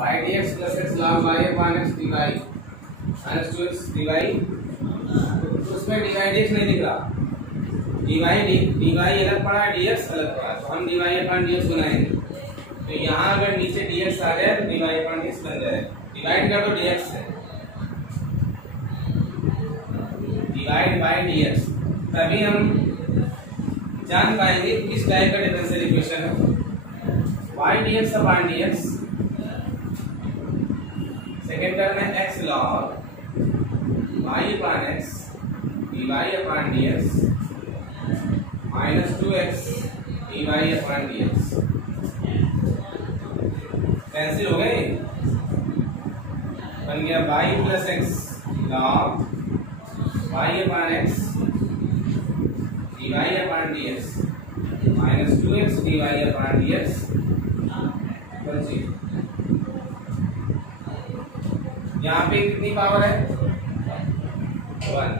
y dx plus x log y upon x dy minus 2x dy, तो उसमें dy dx नहीं दिख रहा, dy अलग पड़ा है, dx अलग पड़ा, तो हम dy upon dx बनाएंगे। तो यहाँ अगर नीचे dx आ गया तो dy upon dx बन जाएगा। डिवाइड कर दो dx से, डिवाइड बाय dx, तभी हम जान पाएंगे किस टाइप का डिफरेंशियल इक्वेशन है। y dx upon dx, second term है x log y upon x dy upon dx minus 2x dy upon dx, cancel हो गए, बन गया y plus x log y upon x dy upon dx minus 2x dy upon dx। यहाँ पे कितनी power है, 1।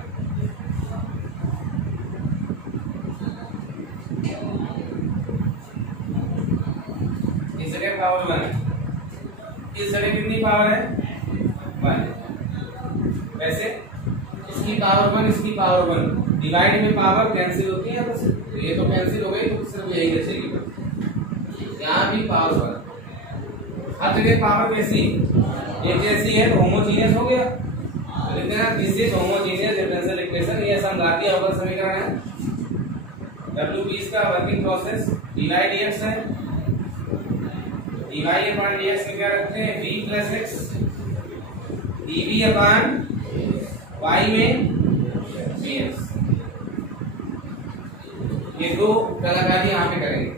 इस जगह पावर 1 है, इस जगह कितनी पावर है, 1। वैसे इसकी पावर 1, इसकी पावर 1, डिवाइड में पावर कैंसिल होती है, बस ये तो कैंसिल हो गई, तो सिर्फ यही बचेगी। यहाँ भी पावर 1, हर जगह पावर कैसी, एक जैसी है, तो होमोजीनियस हो गया। तो लिखते हैं this is homogeneous differential equation, ये समघातीय अवकल समीकरण है। WB इसका वर्किंग प्रोसेस, dy dx है, dy अपॉन dx में क्या रखते हैं, v plus x, dv upon y में vx। ये दो कलाकारी यहाँ पे करेंगे,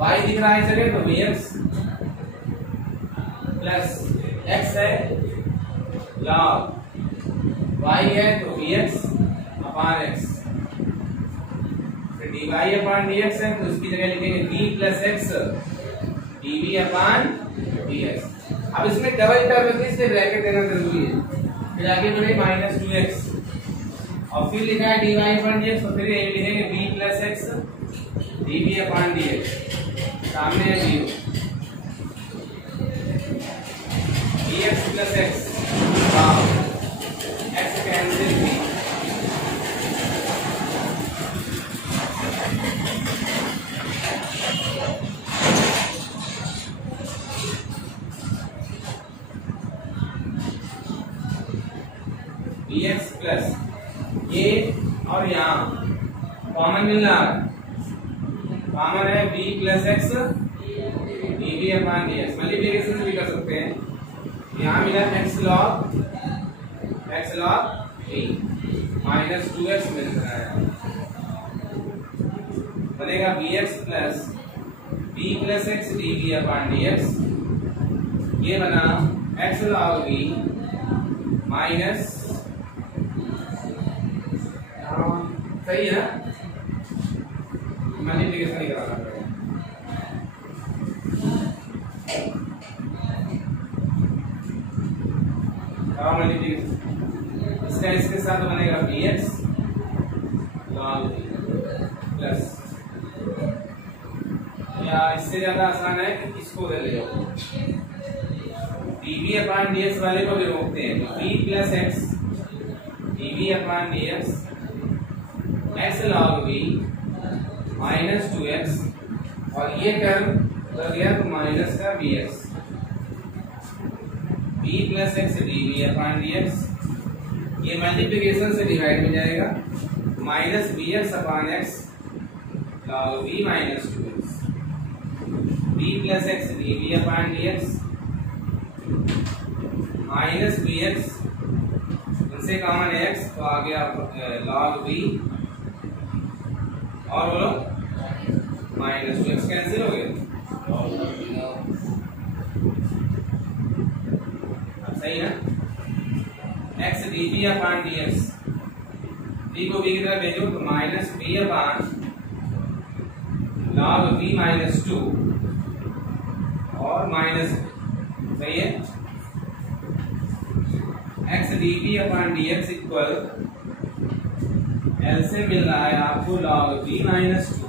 y दिख रहा है इस जगह तो vx प्लस x है log y है तो vx upon x, dy upon dx है तो इसकी जगह लिखेंगे v plus x dv upon dx। अब इसमें डबल टर्म है इसलिए ब्रैकेट देना जरूरी है। फिर आगे बढ़े माइनस 2x और फिर लिखा है dy अपॉन dx, तो फिर ये लिखेंगे v plus x dv upon dx, सामने है 0, dx plus x, x cancel v, dx plus ये और यहाँ कॉमन मिल रहा है, कॉमन है v plus x dv upon dx, multiplication भी कर सकते हैं। यहाँ मिला x log v minus 2x मिल रहा है, बनेगा vx plus v plus x dv upon dx, ये बना x log v माइनस, सही है, मल्टीप्लिकेशन ही कराना पड़ेगा। इसका इसके साथ बनेगा vx log प्लस, या इससे ज्यादा आसान है कि इसको ले लो, dv अपॉन dx वाले को भी रोकते हैं, तो v plus x dv upon dx x log v minus 2x और ये टर्म लग गया तो माइनस का vx, v plus x dv upon dx, ये मल्टीप्लिकेशन से डिवाइड हो जाएगा, minus vx upon x log v minus 2x, v plus x dv upon dx minus vx, इनसे कॉमन है x तो आ गया log v और बोलो माइनस 2x, कैंसिल हो गया, अब सही है। x dv upon dx, d को v की तरफ भेजो तो minus v upon log v minus 2 और माइनस, सही है, x dv upon dx equal L से मिल रहा है आपको log v माइनस 2,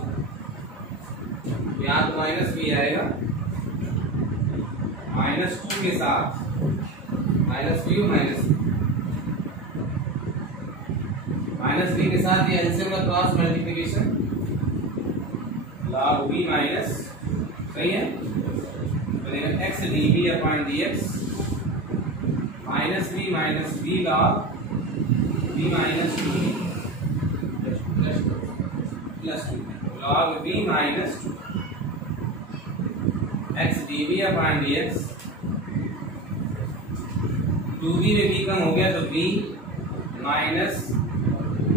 यहाँ तो माइनस v आएगा -2 के साथ -b और -b के साथ ये एलसीएम का cross multiplication log v minus, सही है, बनेगा x dv upon dx minus b log v minus 2 plus 2 log v minus 2 x dv upon dx, 2v में v कम हो गया तो v minus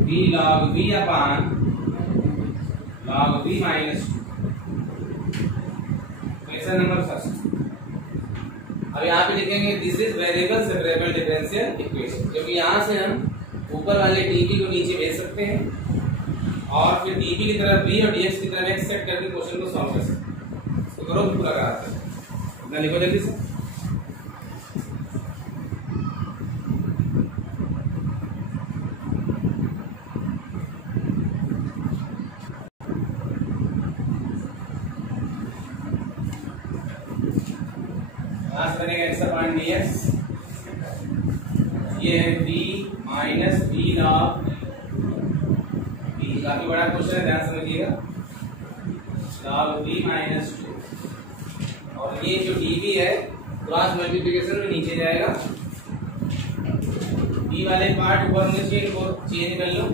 v log v upon log v minus 2। Question number first. अब यहाँ पे लिखेंगे this is variable separable differential equation, क्योंकि यहाँ से हम ऊपर वाले dv को नीचे भेज सकते हैं और फिर dv की तरफ v और dx की तरफ x सेट करके क्वेश्चन को सॉल्व कर सकते हैं। तो करो पूरा कराते हैं, इतना लिखो जल्दी से। बनेगा x अपॉन dx, ये है v minus v log v, काफी बड़ा क्वेश्चन है, ध्यान समझिएगा, log v माइनस 2, और ये जो dv है क्रॉस मल्टीप्लिकेशन में नीचे जाएगा, v वाले पार्ट ऊपर होने चाहिए, इनको चेंज कर लो,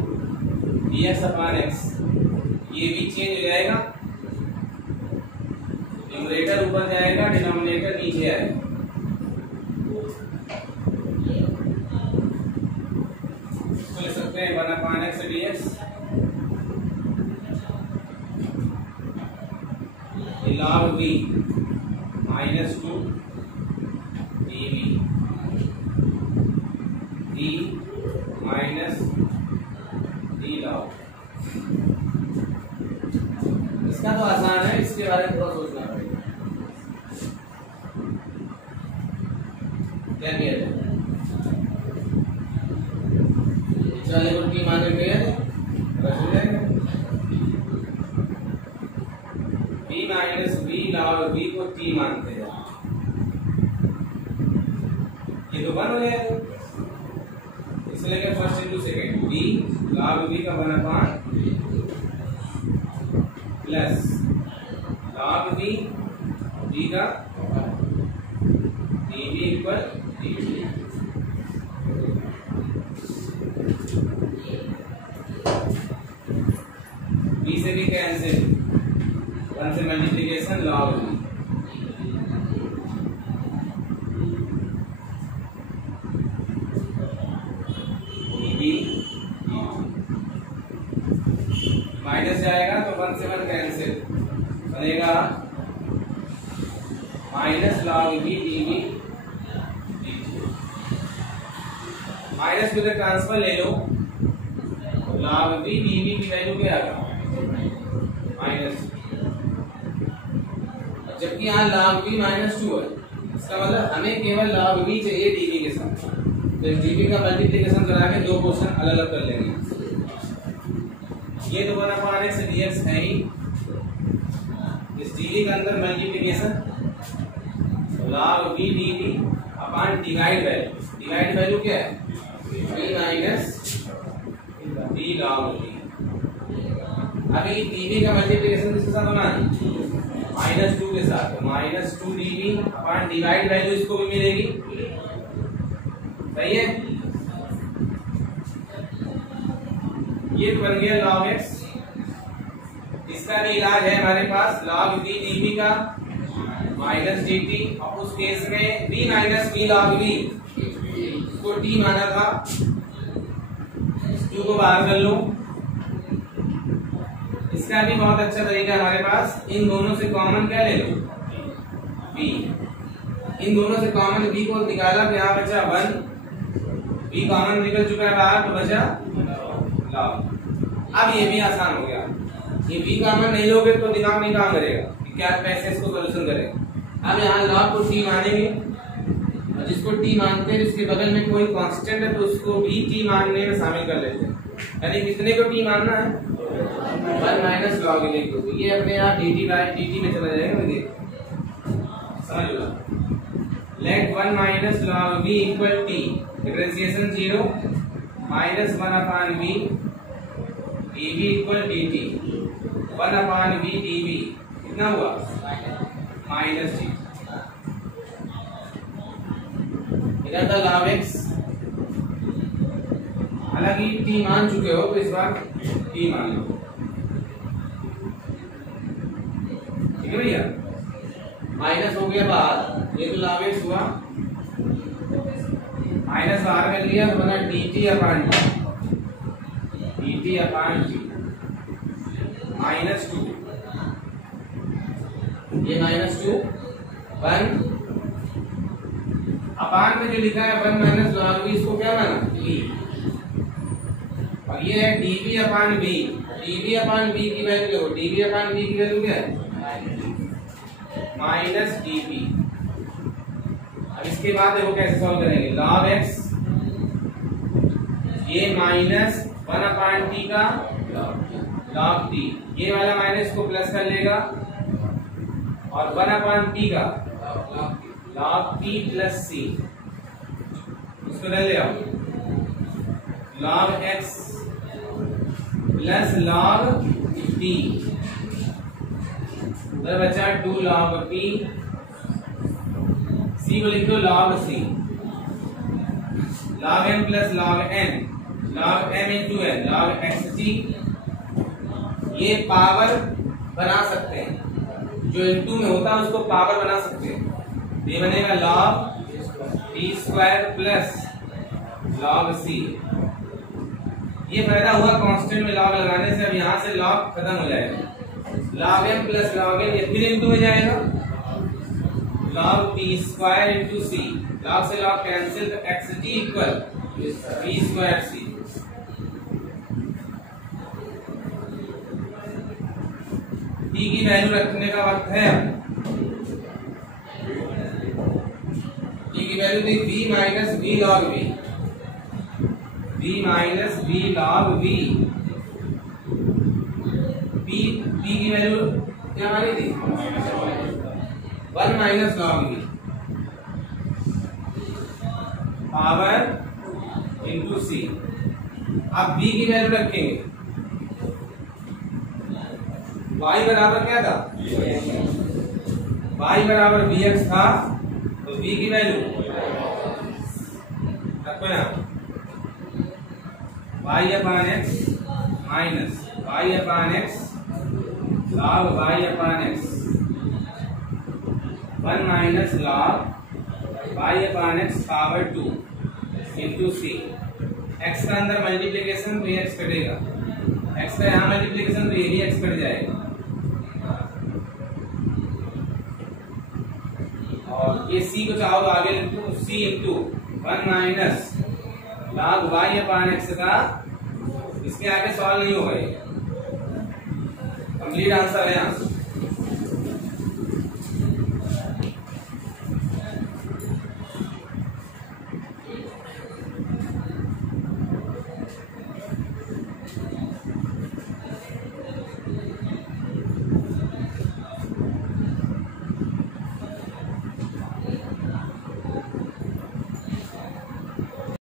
dx अपॉन x, ये भी चेंज हो जाएगा, न्यूमरेटर ऊपर जाएगा, डिनोमिनेटर नीचे आएगा। लिख सकते हैं 1 upon x dx log v minus 2 dv d minus d log। इसका तो आसान है, इसके बारे में थोड़ा सोचना पड़ेगा क्या किया जाए। चलिए को टी मान के रख जाएगा, v minus v log v को t मानते हैं, ये तो 1 हो जाएगा, इसलिए first into second v log v का 1 upon plus log v d का dv इक्वल dv। v से भी कैंसिल, 1 से multiplication log v, dv minus जाएगा तो 1 से 1 कैंसिल, बनेगा minus log v dv, minus को इधर ट्रांसफर ले लो, log v dv की वैल्यू क्या आएगा माइनस, जबकि यहाँ log v माइनस 2 है, इसका मतलब हमें केवल log v चाहिए dv के साथ, तो dv का मल्टीप्लिकेशन करा के दो क्वेश्चन अलग अलग कर लेंगे। ये तो 1 अपॉन x dx है ही, इस dv के अंदर multiplication log v dv upon divide value, divide value क्या है v minus d log v। अभी dv का मल्टीप्लिकेशन किसके साथ होना है -2 के साथ, तो -2 dv अपॉन डिवाइड वैल्यू इसको भी मिलेगी, सही है, ये तो बन गया log x। इसका भी इलाज है हमारे पास, log v dv का माइनस dt, और उस केस में v minus v log v को t माना था, 2 को बाहर कर लो। इसका भी बहुत अच्छा तरीका हमारे पास, इन दोनों से कॉमन क्या ले लो v, इन दोनों से कॉमन v को निकाला तो यहाँ बचा 1, v कॉमन निकल चुका है बाहर तो बचा log। अब ये भी आसान हो गया, ये v कॉमन नहीं लोगे तो दिमाग नहीं काम करेगा कि क्या कैसे इसको सोल्यूशन करें। अब यहाँ log को t मानेंगे, और जिसको t मानते हैं इसके बगल में कोई कांस्टेंट है तो उसको भी t मानने में शामिल कर लेते हैं, यानी कितने को t मानना है 1 माइनस log a को, ये अपने आप dt बाय dt में चला जाएगा, समझ लो। Let 1 minus log v equal t, differentiation 0 minus 1 upon v dv equal dt, 1 upon v dv कितना हुआ माइनस dt। इधर था log x, हालांकि t मान चुके हो तो इस बार t मान लो, ठीक है भैया। माइनस हो गया बाहर, ये तो log x हुआ, माइनस बाहर कर लिया तो बना dt अपान t माइनस 2, ये माइनस 2 1 अपान में जो लिखा है 1 माइनस log v, इसको क्या बना v, और ये है dv अपान v, dv अपान v की वैल्यू देखो, dv अपान v की वैल्यू क्या है माइनस dv। अब इसके बाद देखो कैसे सॉल्व करेंगे, log x ये माइनस 1 अपान t का log t, ये वाला माइनस को प्लस कर लेगा और 1 अपान t का log t प्लस c, इसको ले ले आओ, log x plus log t, उधर बचा 2 log p, c को लिख दो log c, log m plus log n, log m into n, log xt, ये पावर बना सकते हैं, जो इनटू में होता है उसको पावर बना सकते हैं, ये बनेगा log t square plus log c। ये फायदा हुआ कांस्टेंट में log लगाने से, अब यहाँ से log खत्म हो जाएगा, log m plus log n ये फिर इनटू में जाएगा, log t square into c, log से log कैंसिल तो xt equal t square c। t की वैल्यू रखने का वक्त है, t की वैल्यू थी v minus v log v, v minus v log v, p की वैल्यू क्या हमारी थी 1 minus log v power into c। अब v की वैल्यू रखेंगे, y बराबर क्या था, y बराबर vx था, तो v की वैल्यू रखो यहाँ y अपान x माइनस y अपान x log y अपान x, 1 माइनस log y अपान x power 2 into c, x का अंदर मल्टीप्लीकेशन तो ये x कटेगा, x का यहाँ मल्टीप्लीकेशन तो ये भी x कट जाएगा, और ये c को चाहो तो आगे लिख दो c into 1 minus log y अपान x का, इसके आगे सवाल नहीं होगा, ये कंप्लीट आंसर है यहाँ।